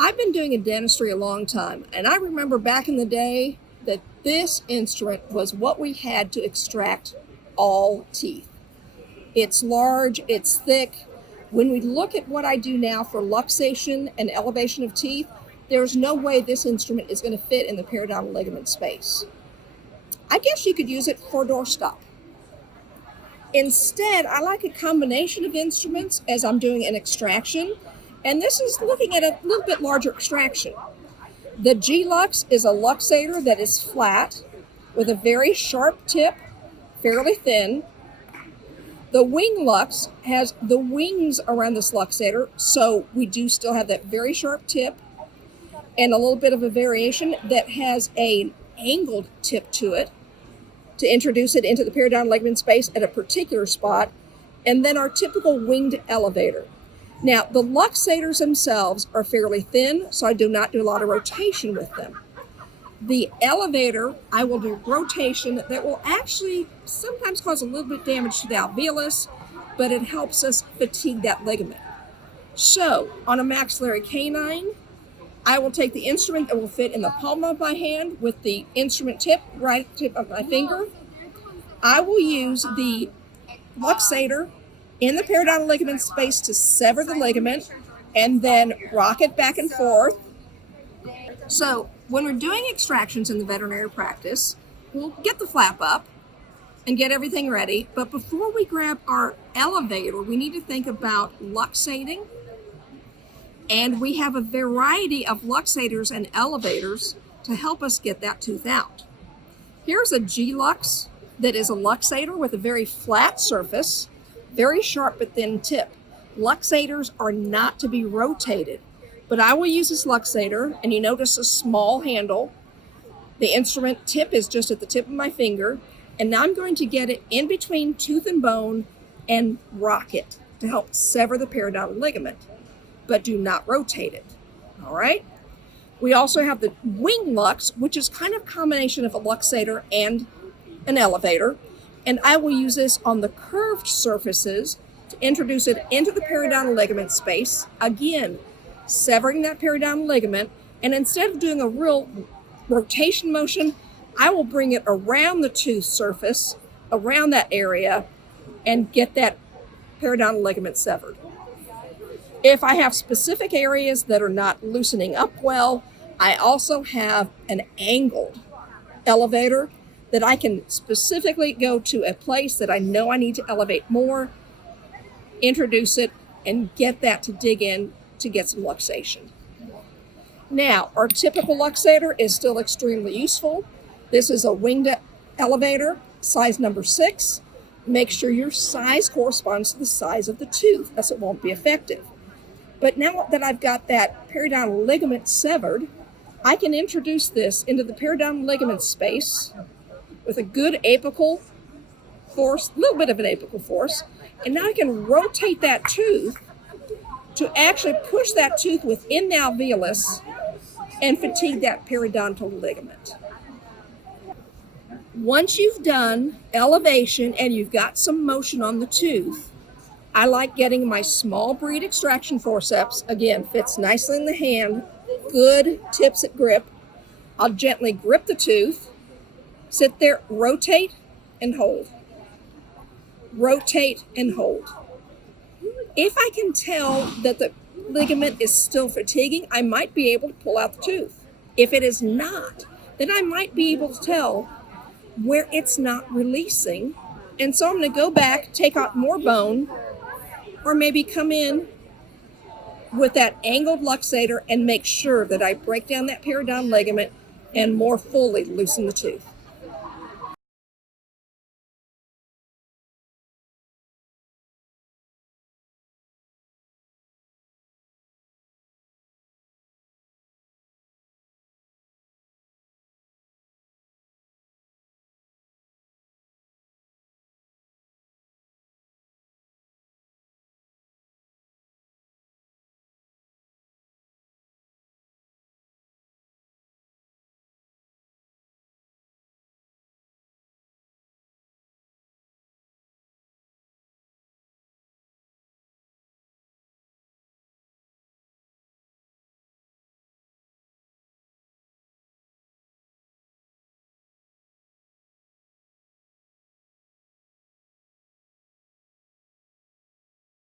I've been doing dentistry a long time, and I remember back in the day that this instrument was what we had to extract all teeth. It's large, it's thick. When we look at what I do now for luxation and elevation of teeth, there's no way this instrument is going to fit in the periodontal ligament space. I guess you could use it for doorstop. Instead, I like a combination of instruments as I'm doing an extraction, and this is looking at a little bit larger extraction. The GLux is a luxator that is flat with a very sharp tip, fairly thin. The WingLux has the wings around this luxator, so we do still have that very sharp tip and a little bit of a variation that has an angled tip to it to introduce it into the periodontal ligament space at a particular spot, and then our typical winged elevator. Now, the luxators themselves are fairly thin, so I do not do a lot of rotation with them. The elevator, I will do rotation that will actually sometimes cause a little bit of damage to the alveolus, but it helps us fatigue that ligament. So, on a maxillary canine, I will take the instrument that will fit in the palm of my hand with the instrument tip, right tip of my finger. I will use the luxator in the periodontal ligament space to sever the ligament and then rock it back and forth. So when we're doing extractions in the veterinary practice, we'll get the flap up and get everything ready. But before we grab our elevator, we need to think about luxating. And we have a variety of luxators and elevators to help us get that tooth out. Here's a GLux that is a luxator with a very flat surface, very sharp but thin tip. Luxators are not to be rotated, but I will use this luxator, and you notice a small handle. The instrument tip is just at the tip of my finger, and now I'm going to get it in between tooth and bone and rock it to help sever the periodontal ligament, but do not rotate it. All right. We also have the WingLux, which is kind of a combination of a luxator and an elevator. And I will use this on the curved surfaces to introduce it into the periodontal ligament space. Again, severing that periodontal ligament. And instead of doing a real rotation motion, I will bring it around the tooth surface, around that area, and get that periodontal ligament severed. If I have specific areas that are not loosening up well, I also have an angled elevator that I can specifically go to a place that I know I need to elevate more, introduce it, and get that to dig in to get some luxation. Now, our typical luxator is still extremely useful. This is a winged elevator, size number 6. Make sure your size corresponds to the size of the tooth, else it won't be effective. But now that I've got that periodontal ligament severed, I can introduce this into the periodontal ligament space with a good apical force, a little bit of an apical force, and now I can rotate that tooth to actually push that tooth within the alveolus and fatigue that periodontal ligament. Once you've done elevation and you've got some motion on the tooth, I like getting my small breed extraction forceps. Again, fits nicely in the hand, good tips at grip. I'll gently grip the tooth, sit there, rotate and hold. Rotate and hold. If I can tell that the ligament is still fatiguing, I might be able to pull out the tooth. If it is not, then I might be able to tell where it's not releasing. And so I'm going to go back, take out more bone, or maybe come in with that angled luxator and make sure that I break down that periodontal ligament and more fully loosen the tooth.